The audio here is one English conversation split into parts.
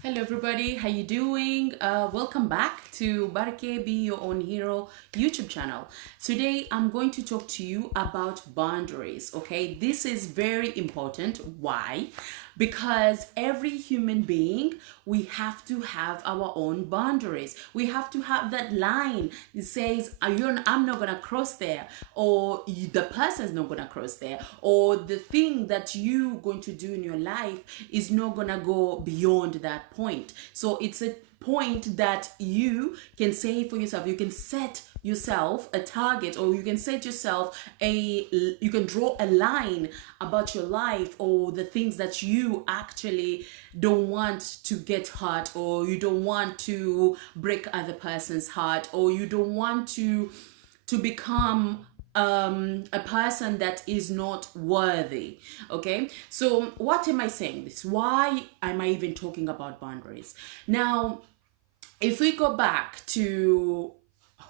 Hello everybody, how you doing? Welcome back to Barke Be Your Own Hero YouTube channel. Today I'm going to talk to you about boundaries, okay? This is very important. Why? Because every human being, we have to have our own boundaries. We have to have that line that says, I'm not gonna cross there, or the person's not gonna cross there, or the thing that you're going to do in your life is not gonna go beyond that point. So it's a point that you can say for yourself. You can set yourself a target, or you can set yourself you can draw a line about your life, or the things that you actually don't want to get hurt, or you don't want to break other person's heart, or you don't want to become a person that is not worthy. Okay, so what am I saying this? Why am I even talking about boundaries? Now, if we go back to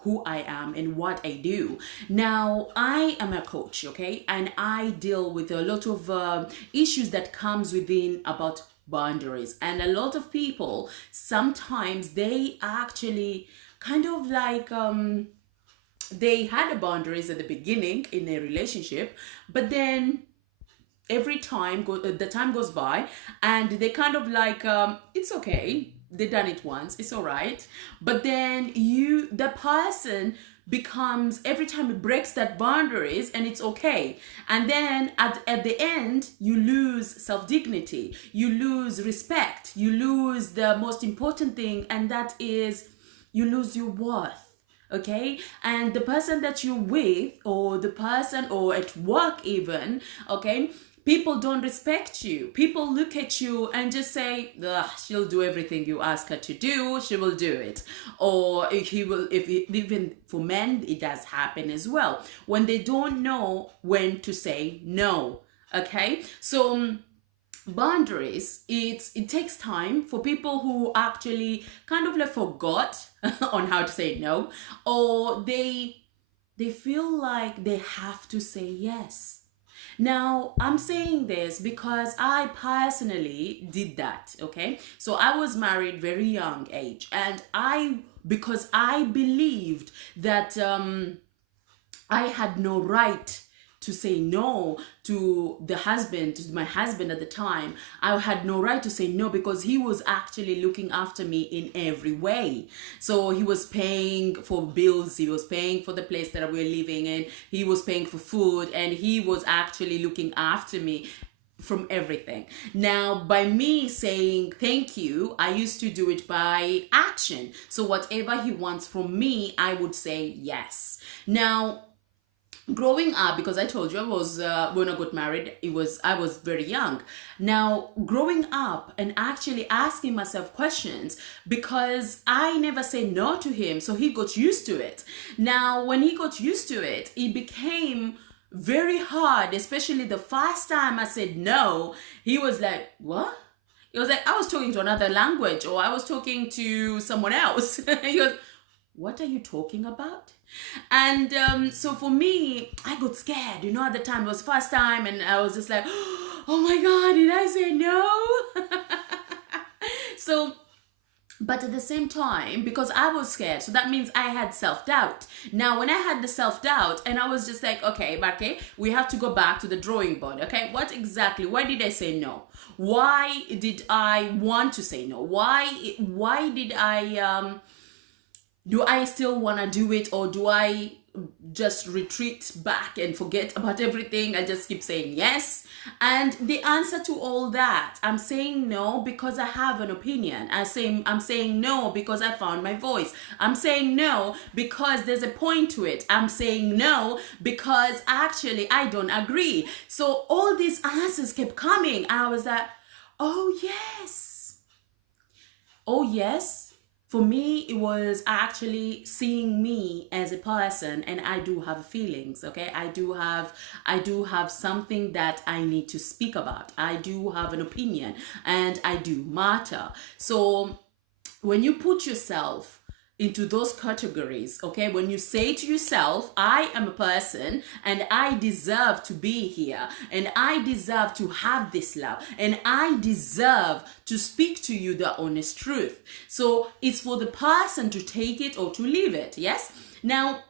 who I am and what I do. Now, I am a coach, okay? And I deal with a lot of issues that comes within about boundaries. And a lot of people, sometimes they actually kind of like, they had a boundaries at the beginning in a relationship, but then every time the time goes by and they kind of like it's okay, they done it once, it's all right, but then the person becomes, every time it breaks that boundaries, and it's okay, and then at the end you lose self-dignity, you lose respect, you lose the most important thing, and that is you lose your worth. Okay, and the person that you're with, or the person, or at work even, okay, people don't respect you. People look at you and just say, "Ugh, she'll do everything you ask her to do, she will do it." Or if he will, even for men, it does happen as well, when they don't know when to say no. Okay, so boundaries, it takes time for people who actually kind of like forgot on how to say no, or they feel like they have to say yes. Now, I'm saying this because I personally did that, okay? So I was married very young age, and because I believed that I had no right to say no to my husband at the time. I had no right to say no because he was actually looking after me in every way. So he was paying for bills, he was paying for the place that we were living in, he was paying for food, and he was actually looking after me from everything. Now, by me saying thank you, I used to do it by action. So whatever he wants from me, I would say yes. Now, growing up, because I told you I was when I got married, I was very young. Now, growing up and actually asking myself questions, because I never say no to him, so he got used to it. Now, when he got used to it, it became very hard, especially the first time I said no. He was like, "What?" It was like I was talking to another language, or I was talking to someone else. He goes, "What are you talking about?" And so for me, I got scared. At the time, it was first time, and I was just like, "Oh my God, did I say no?" So, but at the same time, because I was scared, so that means I had self-doubt. Now, when I had the self-doubt, and I was just like, okay, Barke, we have to go back to the drawing board. Okay, why did I say no? Why did I want to say no? Why did I do I still want to do it, or do I just retreat back and forget about everything? I just keep saying yes. And the answer to all that, I'm saying no because I have an opinion. I'm saying no because I found my voice. I'm saying no because there's a point to it. I'm saying no because actually I don't agree. So all these answers kept coming. I was like, oh yes. Oh yes. For me, it was actually seeing me as a person, and I do have feelings. Okay, I do have something that I need to speak about. I do have an opinion, and I do matter. So when you put yourself into those categories, okay? When you say to yourself, I am a person and I deserve to be here, and I deserve to have this love, and I deserve to speak to you the honest truth. So it's for the person to take it or to leave it, yes? Now,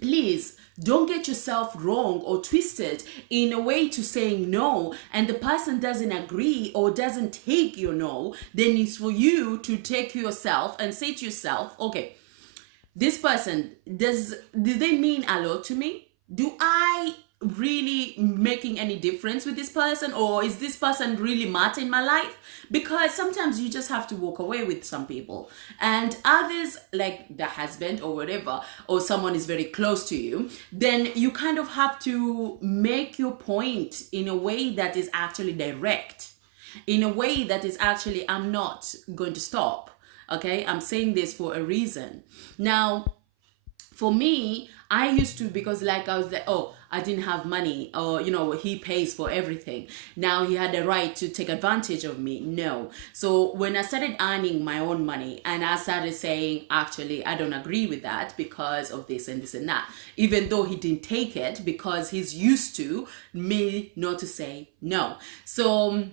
please don't get yourself wrong or twisted in a way to saying no, and the person doesn't agree or doesn't take your no. Then it's for you to take yourself and say to yourself, okay, this person, do they mean a lot to me? Do I really making any difference with this person, or is this person really matter in my life? Because sometimes you just have to walk away with some people, and others, like the husband or whatever, or someone is very close to you, then you kind of have to make your point in a way that is actually direct, in a way that is actually, I'm not going to stop, okay? I'm saying this for a reason. Now, for me, I used to, because like I was like, oh, I didn't have money, or he pays for everything. Now he had the right to take advantage of me. No. So when I started earning my own money, and I started saying, actually, I don't agree with that because of this and this and that, even though he didn't take it, because he's used to me not to say no. So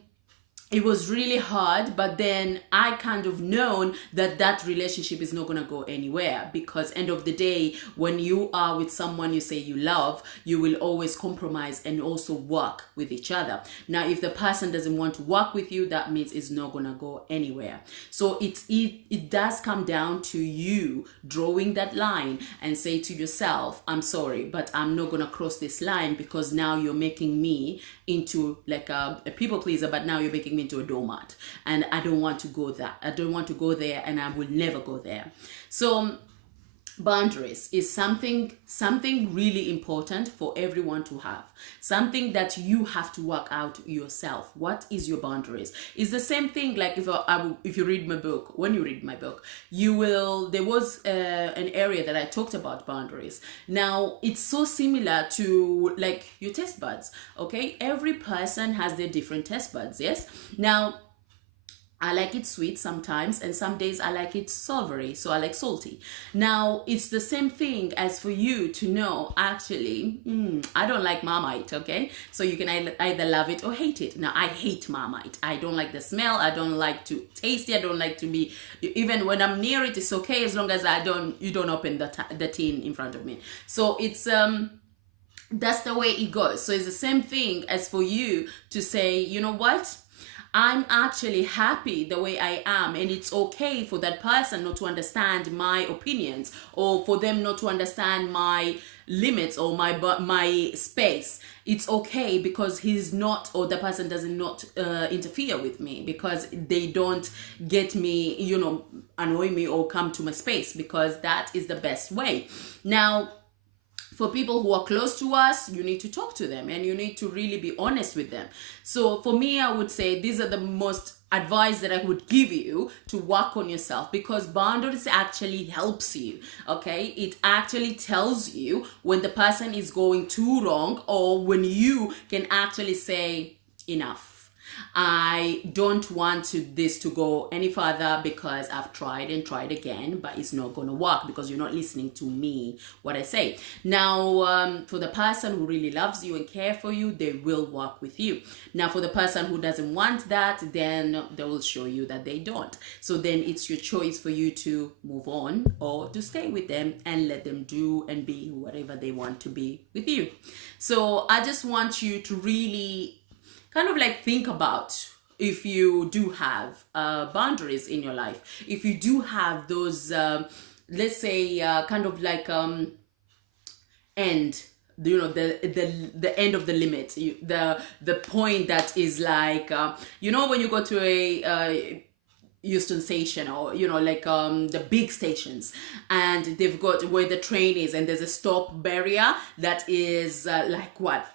it was really hard, but then I kind of known that that relationship is not going to go anywhere, because end of the day, when you are with someone you say you love, you will always compromise and also work with each other. Now, if the person doesn't want to work with you, that means it's not going to go anywhere. So it does come down to you drawing that line and say to yourself, I'm sorry, but I'm not going to cross this line, because now you're making me into like a people pleaser, but now you're making me into a doormat, and I don't want to go there. I don't want to go there, and I will never go there. So boundaries is something really important for everyone to have, something that you have to work out yourself. What is your boundaries? It's the same thing like if you read my book. When you read my book, there was an area that I talked about boundaries. Now it's so similar to like your taste buds, okay? Every person has their different taste buds, yes? Now I like it sweet sometimes, and some days I like it savory, so I like salty. Now, it's the same thing as for you to know, actually, I don't like Marmite, okay? So you can either love it or hate it. Now, I hate Marmite. I don't like the smell. I don't like to taste it. I don't like to be, even when I'm near it, it's okay as long as you don't open the tin in front of me. So it's, that's the way it goes. So it's the same thing as for you to say, you know what? I'm actually happy the way I am, and it's okay for that person not to understand my opinions, or for them not to understand my limits or my space. It's okay, because he's not, or the person does not interfere with me, because they don't get me, annoy me or come to my space, because that is the best way. Now, for people who are close to us, you need to talk to them, and you need to really be honest with them. So for me, I would say these are the most advice that I would give you to work on yourself, because boundaries actually helps you, okay? It actually tells you when the person is going too wrong, or when you can actually say enough. I don't want this to go any further, because I've tried and tried again, but it's not going to work, because you're not listening to me, what I say. Now, for the person who really loves you and care for you, they will work with you. Now, for the person who doesn't want that, then they will show you that they don't. So then it's your choice for you to move on, or to stay with them and let them do and be whatever they want to be with you. So I just want you to really kind of like think about, if you do have boundaries in your life, if you do have those, let's say, kind of like end, the end of the limit, the point that is like, when you go to a Euston Station, or like the big stations, and they've got where the train is, and there's a stop barrier that is like what,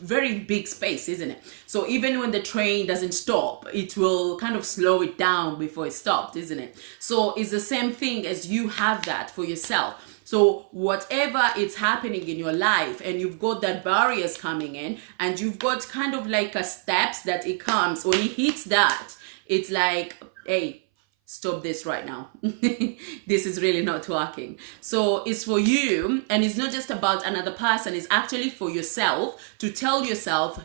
very big space, isn't it? So even when the train doesn't stop, it will kind of slow it down before it stopped, isn't it? So it's the same thing as you have that for yourself. So whatever is happening in your life, and you've got that barriers coming in, and you've got kind of like a steps that it comes, when it hits that, it's like, hey, stop this right now. This is really not working. So it's for you, and it's not just about another person, it's actually for yourself to tell yourself,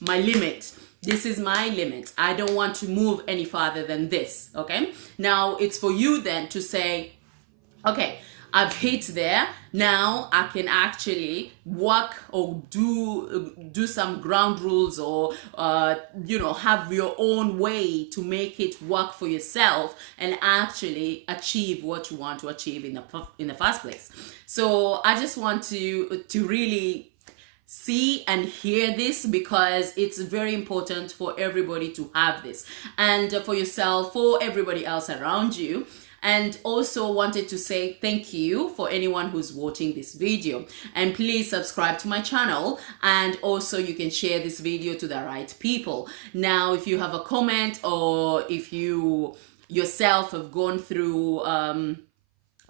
my limit. This is my limit. I don't want to move any farther than this. Okay. Now it's for you then to say, okay, I've hit there. Now I can actually work or do some ground rules, or have your own way to make it work for yourself and actually achieve what you want to achieve in the first place. So I just want to really see and hear this, because it's very important for everybody to have this, and for yourself, for everybody else around you. And also wanted to say thank you for anyone who's watching this video, and please subscribe to my channel, and also you can share this video to the right people. Now if you have a comment, or if you yourself have gone through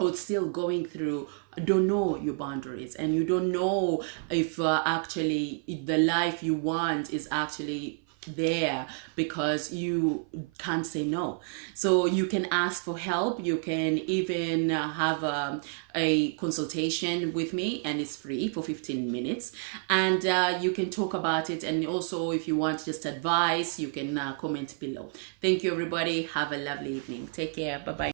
or still going through, don't know your boundaries, and you don't know if actually the life you want is actually there, because you can't say no, so you can ask for help. You can even have a consultation with me, and it's free for 15 minutes, and you can talk about it. And also if you want just advice, you can comment below. Thank you everybody, have a lovely evening, take care, bye bye.